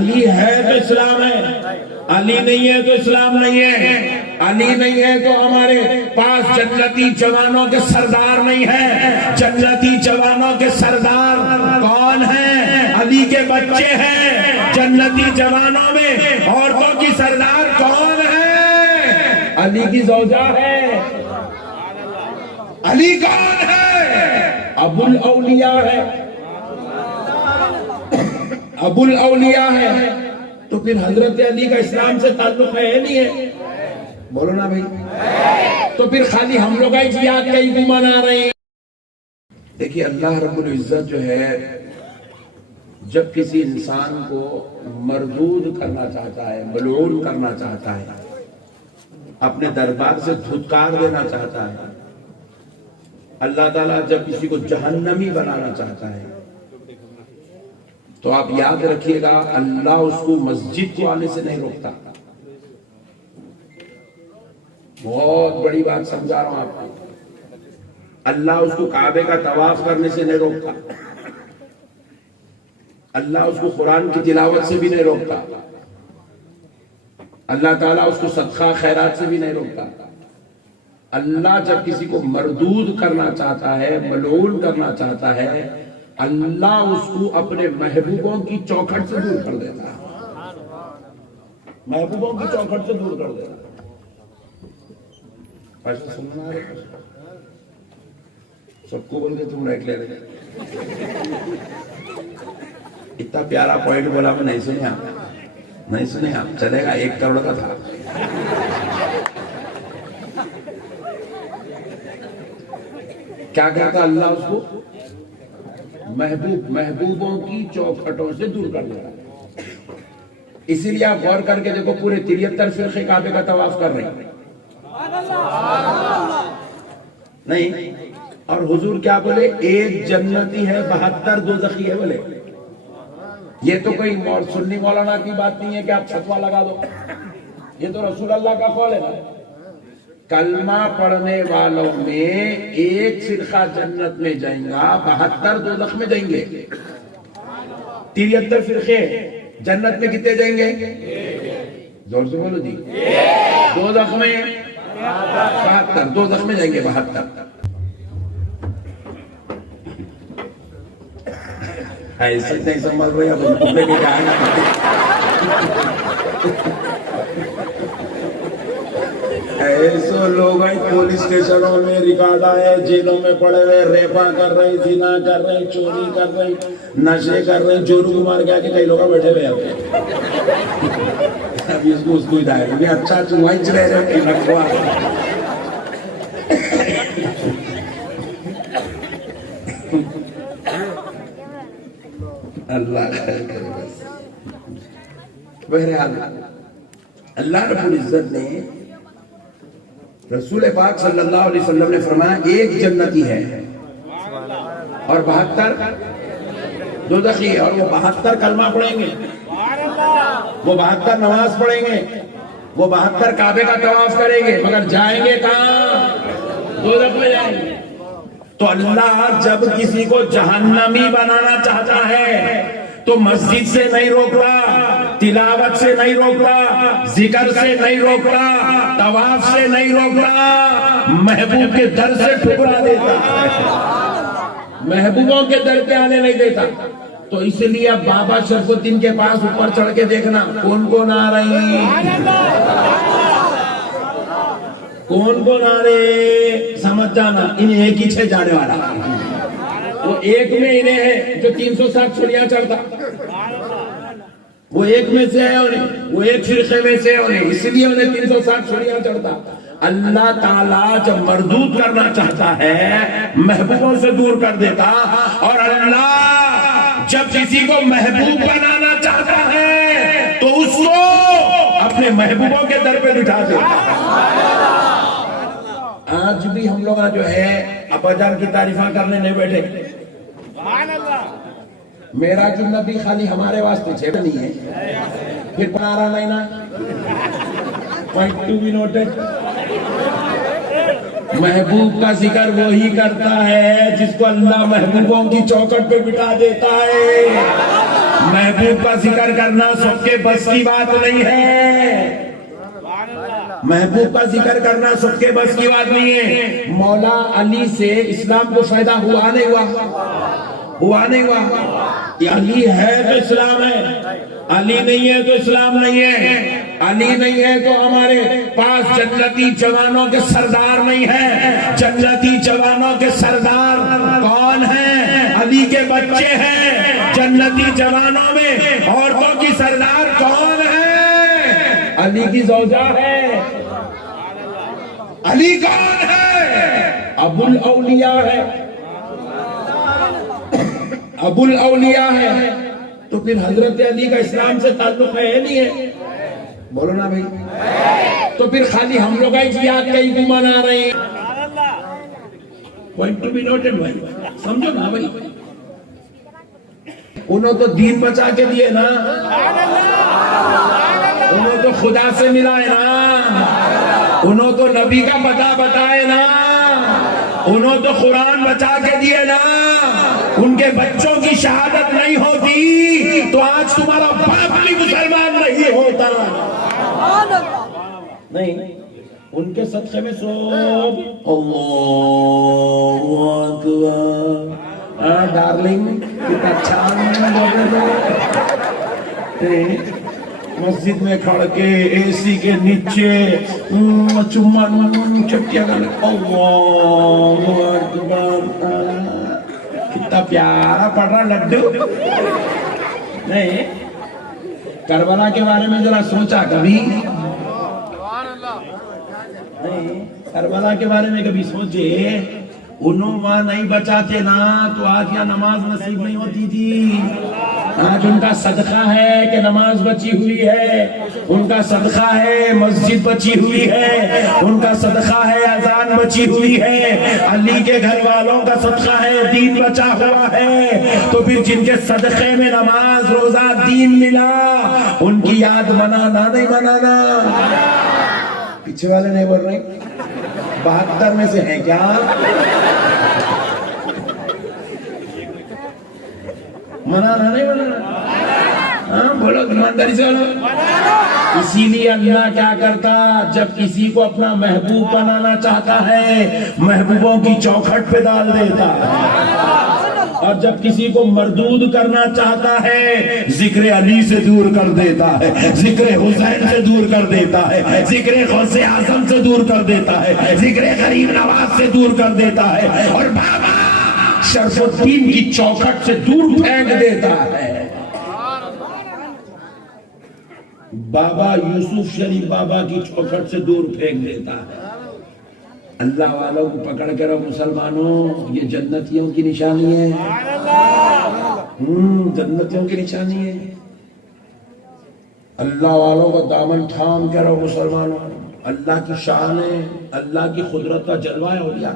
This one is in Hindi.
अली है तो इस्लाम है, अली नहीं है तो इस्लाम नहीं है। अली नहीं है तो हमारे पास जन्नती जवानों के सरदार नहीं है। जन्नती जवानों के सरदार कौन है? अली के बच्चे हैं। जन्नती जवानों में औरतों की सरदार कौन है? अली की ज़ौजा है। अली कौन है? अबुल औलिया है, अबुल औलिया है। तो फिर हजरत अली का इस्लाम से ताल्लुक है नहीं है? बोलो ना भाई। तो फिर खाली हम लोग याद कहीं भी मना रहे हैं। देखिए अल्लाह रब्बुल इज्जत जो है, जब किसी इंसान को मरदूद करना चाहता है, मलऊन करना चाहता है, अपने दरबार से धुतकार देना चाहता है, अल्लाह ताला जब किसी को जहन्नमी बनाना चाहता है, तो आप याद रखिएगा अल्लाह उसको मस्जिद को आने से नहीं रोकता। बहुत बड़ी बात समझा रहा हूं आपको। अल्लाह उसको काबे का तवाफ करने से नहीं रोकता। अल्लाह उसको कुरान की तिलावत से भी नहीं रोकता। अल्लाह ताला उसको सदका खैरात से भी नहीं रोकता। अल्लाह जब किसी को मरदूद करना चाहता है, मलऊन करना चाहता है, अल्लाह उसको अपने महबूबों की चौखट से दूर कर देता है। महबूबों की चौखट से दूर कर देता है। सुनना है सबको बोल के तुम रख ले रहे। इतना प्यारा पॉइंट बोला, मैं नहीं सुने आप, नहीं सुने आप। चलेगा, 1 करोड़ का था। क्या कहता अल्लाह उसको? महबूबों की चौखटों से दूर कर देगा। इसीलिए आप गौर करके देखो, पूरे 73 फिरके काबे का तवाफ कर रहे हैं नहीं। और हुजूर क्या बोले? एक जन्नती है, 72 दोज़खी है बोले। ये तो कोई सुन्नी मौलाना की बात नहीं है कि आप छतवा लगा दो। ये तो रसूल अल्लाह का कौल है ना। कलमा पढ़ने वालों में एक फिरका जन्नत में जाएगा, 72 दोज़ख में जाएंगे। 73 फिरके जन्नत में कितने जाएंगे? जोर से बोलो जी। दोज़ख में 72, दोज़ख में जाएंगे 72। ऐसे नहीं समझ रहे अब लेके जाएंगे। ऐसे लोग पुलिस स्टेशनों में रिकॉर्ड आए, जेलों में पड़े हुए, रेपा कर रहे, जिना कर रहे, चोरी कर रहे, नशे कर रहे, जोरू मार के आके कई लोग बैठे हुए अभी इसको उसको ही डायरेक्ट अच्छा चुनाई चले रहे रखवा। अल्लाह बहरहाल अल्लाह रब्बुल इज्जत ने, रसूल पाक सल्लल्लाहु अलैहि वसल्लम ने फरमाया, एक जन्नती है और 72 दोज़खी है। और वो 72 कलमा पढ़ेंगे, वो 72 नमाज पढ़ेंगे, वो 72 काबे का तवाफ करेंगे, मगर जाएंगे कहां? दोज़ख में जाएंगे। तो अल्लाह जब किसी को जहन्नमी बनाना चाहता है तो मस्जिद से नहीं रोकता, तिलावत से नहीं रोकता, जिक्र से नहीं रोकता, तवाफ से नहीं रोकता, महबूब के दर से ठुकरा देता है, महबूबों के दर पे आने नहीं देता। तो इसलिए अब बाबा शरफुद्दीन के पास ऊपर चढ़ के देखना कौन कौन आ रही, कौन कौन आ रहे, समझ जाना। इन्हें एक ही 6 जाने वाला, वो एक में इन्हें है जो 360 छोड़ियां चढ़ता, वो एक में से है उन्हें, वो एक फिरके में से उन्हें, इसलिए उन्हें 360 छोड़ियां चढ़ता। अल्लाह ताला जब मरदूद करना चाहता है, महबूबों से दूर कर देता। और अल्लाह जब किसी को महबूब बनाना चाहता है तो उसको अपने महबूबों के दर पे बिठा देता। आज भी हम लोग जो है अब्बाजान की तारीफा करने नहीं बैठे। मेरा जन्नती खाली हमारे वास्ते छेड़ नहीं है, फिर पनारा नहीं ना, पॉइंट टू बी नोटेड। महबूब का जिक्र वही करता है जिसको अल्लाह महबूबों की चौखट पे बिठा देता है। महबूब का जिक्र करना सबके बस की बात नहीं है। महबूब का जिक्र करना सबके बस की बात नहीं है। मौला अली से इस्लाम को फायदा हुआ नहीं हुआ? हुआ नहीं हुआ? अली है तो इस्लाम है, अली नहीं है तो इस्लाम नहीं है। अली नहीं है तो हमारे पास जन्नती जवानों के सरदार नहीं है। जन्नती जवानों के सरदार कौन है? अली के बच्चे हैं। जन्नती जवानों में औरतों की सरदार कौन है? अली की ज़ौजा है। अली कौन है? अबुल औलिया है। अबुल औलिया है। तो फिर हजरत अली का इस्लाम से ताल्लुक है नहीं है? बोलो ना भाई। तो फिर खाली हम लोग याद कहीं भी मना रहे हैं। पॉइंट टू बी नोटेड भाई, समझो ना भाई। उन्होंने तो दीन बचा के दिए ना, उन्होंने तो खुदा से मिलाए ना, उन्होंने तो नबी का पता बताए ना, उन्होंने तो कुरान बचा के दिए ना। उनके बच्चों की शहादत नहीं होती तो आज तुम्हारा बाप भी मुसलमान नहीं होता। नहीं, उनके सदक़े में सब अल्लाहु अकबर। डार्लिंग कितना अच्छा मस्जिद में खड़ के एसी के नीचे चुम्मा चुटिया अल्लाहु अकबर। कितना प्यारा पड़ रहा लड्डू। नहीं, करबला के बारे में जरा सोचा कभी? नहीं, करबला के बारे में कभी सोचे? उन्होंने वहां नहीं बचाते ना तो आज यहाँ नमाज नसीब नहीं होती थी। आज उनका सदका है कि नमाज बची हुई है, उनका सदका है मस्जिद बची हुई है, उनका सदका है अजान बची हुई है, अली के घर वालों का सदका है दीन बचा हुआ है। तो फिर जिनके सदके में नमाज रोजा दीन मिला उनकी याद मनाना नहीं मनाना? पीछे वाले नहीं बोल रहे? 72 में से हैं क्या? मनाना नहीं मनाना? हाँ बोलो, ईमानदारी से बोलो। इसीलिए अल्लाह क्या करता, जब किसी को अपना महबूब बनाना चाहता है महबूबों की चौखट पे डाल देता है, और जब किसी को मरदूद करना चाहता है जिक्र अली से दूर कर देता है, जिक्र हुसैन से दूर कर देता है, जिक्र गौसे आजम से दूर कर देता है, जिक्र गरीब नवाज से दूर कर देता है, और बाबा शरफुद्दीन की चौखट से दूर फेंक देता है। बाबा यूसुफ शरीफ बाबा की चौखट से दूर फेंक देता है। अल्लाह वालों को पकड़ के रहो मुसलमानों, ये जन्नतियों की निशानी है। जन्नतियों की निशानी है। अल्लाह वालों का दामन थाम के रहो मुसलमानों। अल्लाह की शान है, अल्लाह की कुदरत का जलवा है। अल्लाह